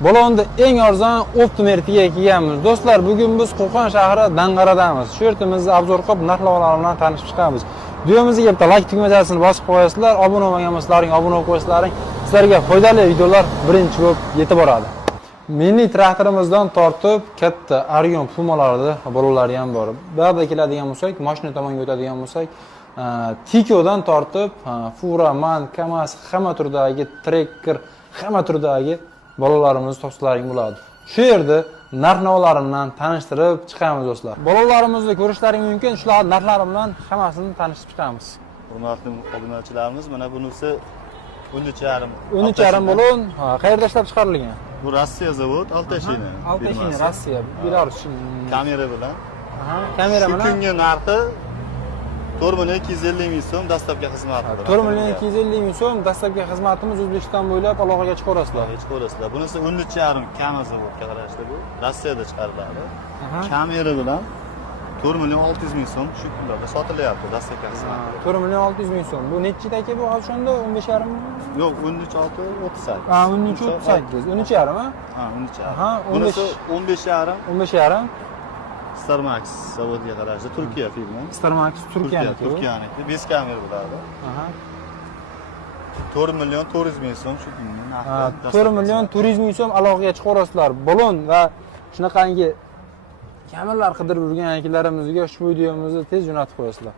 Bolonda eng arzon Optimertiga kelganmiz. Do'stlar, bugun biz Qo'qon shahri Dang'aradamiz. Shu yerimizni obzor qilib, narx-navolar bilan tanishib chiqamiz. Videomizga bitta like tugmachasini bosib qo'yasizlar, obuna bo'lmagan bo'lsalaring, obuna bo'lib qo'yasizlaring, sizlarga foydali videolar birinchi bo'lib yetib boradi. Mini traktorimizdan tortib, katta Arion Pumalarida bolalari ham bor. Bu yerda keladigan bo'lsak, mashina tomonga o'tadigan bo'lsak, Tikodan tortib, Fura, Man, Kamaz, hamma turdagi trekker, hamma turdagi bolalarimiz topsalaring bo'ladi. Shu yerda narx-navolar bilan tanishtirib chiqamiz do'stlar. Bolalarimizni ko'rishlaring mumkin, shular narxlari bilan hammasini tanishib chiqamiz. Hurmatli obunachilarimiz, mana bunisi 13,5. 13,5 bo'lon. Qayerda ishlab chiqarilgan? Bu Rossiya zavod, Altashina. Altashina, Rossiya, Belarus. Kamera bilan. Kamera bilan. Shu kungi narxi 4,250 ming so'm dastlabki xizmati. 4,250 ming so'm dastlabki xizmatimiz O'zbekiston bo'ylab aloqaga chiqarasizlar. Chiqarasizlar. Bunisi 13,5 Kamaz zavodga qarashli bu. Rossiyada chiqariladi. Kamera bilan 4,600 ming so'm shu kunlarda sotilyapti dastlabki xizmati. 4,600 ming so'm. Bu nechchida aka bu hozir shunda 15,5 mi? Yo'q, 13,638. 13,38. 13,5 mi? Ha, 13,5. Ha, bunisi 15,5. 15,5. Starmax zavodiga qarashli Turkiya firma. Starmax Turkiyaniki. Turkiyaniki. 5 kamera bo'ladi. 4,400 ming so'm shu kunning narxi. 4,400 ming so'm aloqaga chiqarasizlar. Balon va shunaqangi kamerlar qidirib yurgan akalarimizga ushbu videomizni tez jo'natib qo'yasizlar.